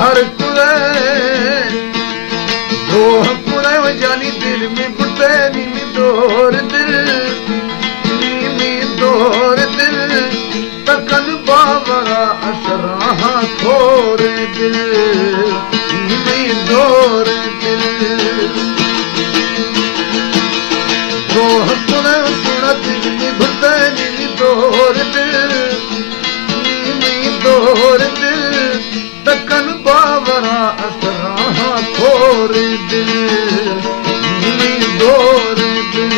हर कुले दोह कुले जानी दिल में बुते नीमी दौर दिल तकन बाबरा असराहा खोर दिल नीमी दौर दिल दोह कुले सुना दिल में बुते नीमी दौर दिल तकन बाबरा असराहा खोर दिल नीमी दौर दिल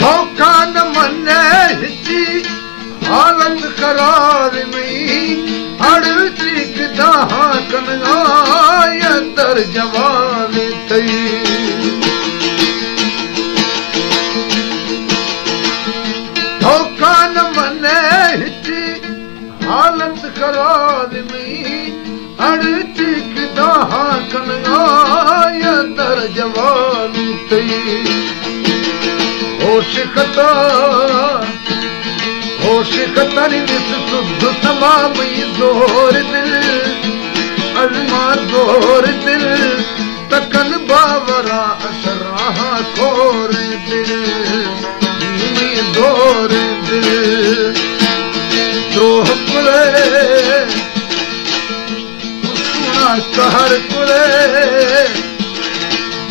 धोखा न मने हिची हालत करार में अड़ची कहा कनगाय दर जवान तई धोखा न मने हिची हालत करार में अड़ची कहा कनगाय दर जवान तई होश खतरी दिस शुद्ध तमाम जोर दिल अजमा जोर दिल तकन बाबरा असराहा खोर दिल नीमी दौर दिल द्रोह कुले सुना कहर कुले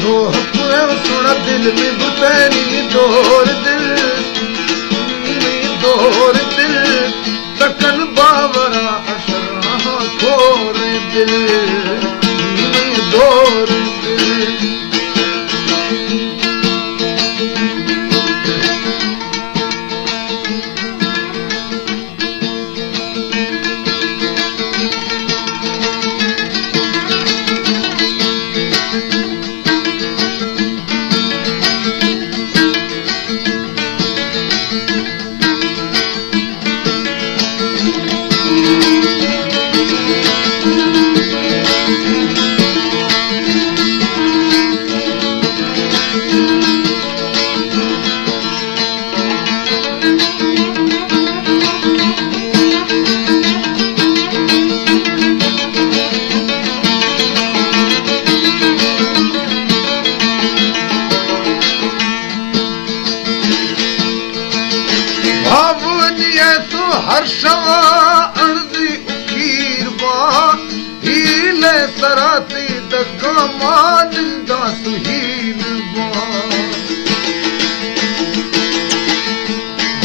द्रोह कुले सुना दिल में बुते नीमी दौर दिल दौर दिल तकन बाबरा असराहा खोर दिल नीमी दौर दिल हर्षवा अणदी उखीर बा हीले सराती दगा मानिंदा सुहील बा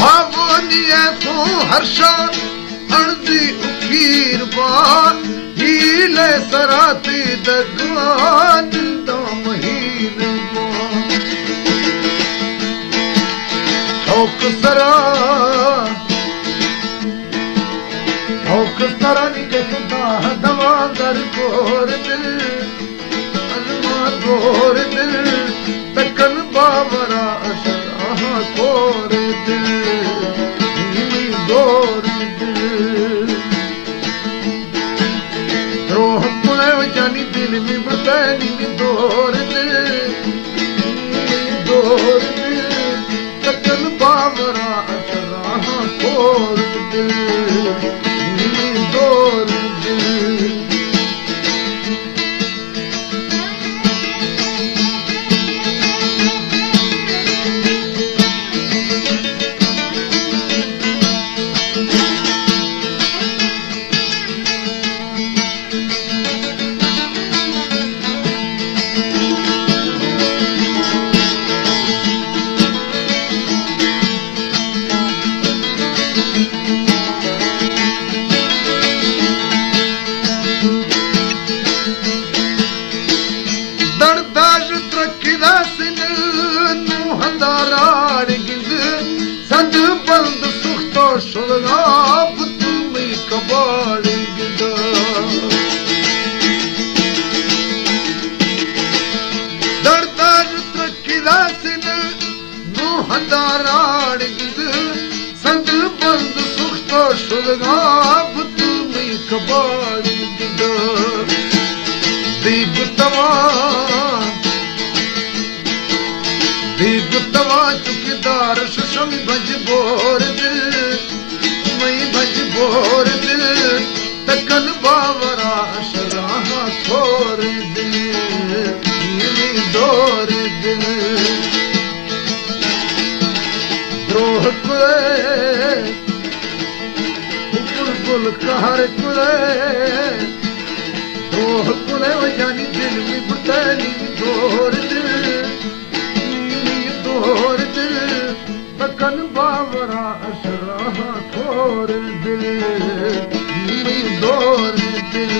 भावनिए तो हर्षा अणदी उखीर बा हीले सराती दगा निंदा महील बा ठोक सरा ठोक सरानी के सुधा दवा दर गोर दिल अलमा गोर दिल तकन बाबरा असराहा खोर दिल नीमी दौर दिल द्रोह कुले जानी दिल में बुते नीमी दौर दिल तकन बाबरा असराहा खोर दिल दौर दिल तुम्हें खबर दिगुतवा चुकीदार सुषमी भज बोर दिल मई भज बोर दिल तकन बावरा शराहा थोर दिल दौर दिल द्रोह कुले बुलबुल कहर कुले द्रोह कुले वजानी दिल में बुतनी दौर दिल दौर दिल तकन बावरा शराहा थोर दिल दौर दिल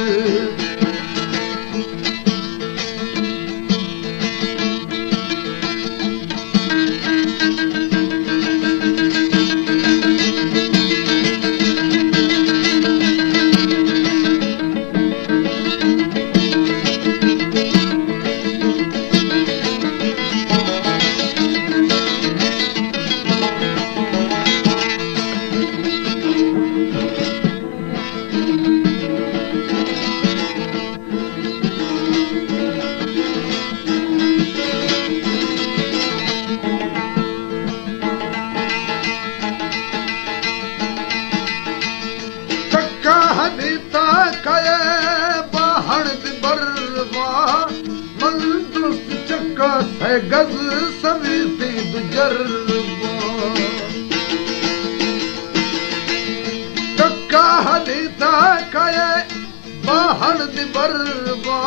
गज सवीती दुजरबा कक्का हनीता कये बाहर दिबरबा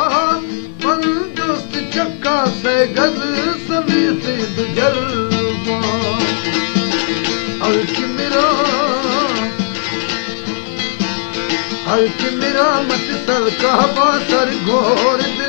मंदुस्त चक्का से गज सवीती दुजरबा हल्की मेरा मत सल कहबा सर घोर दिल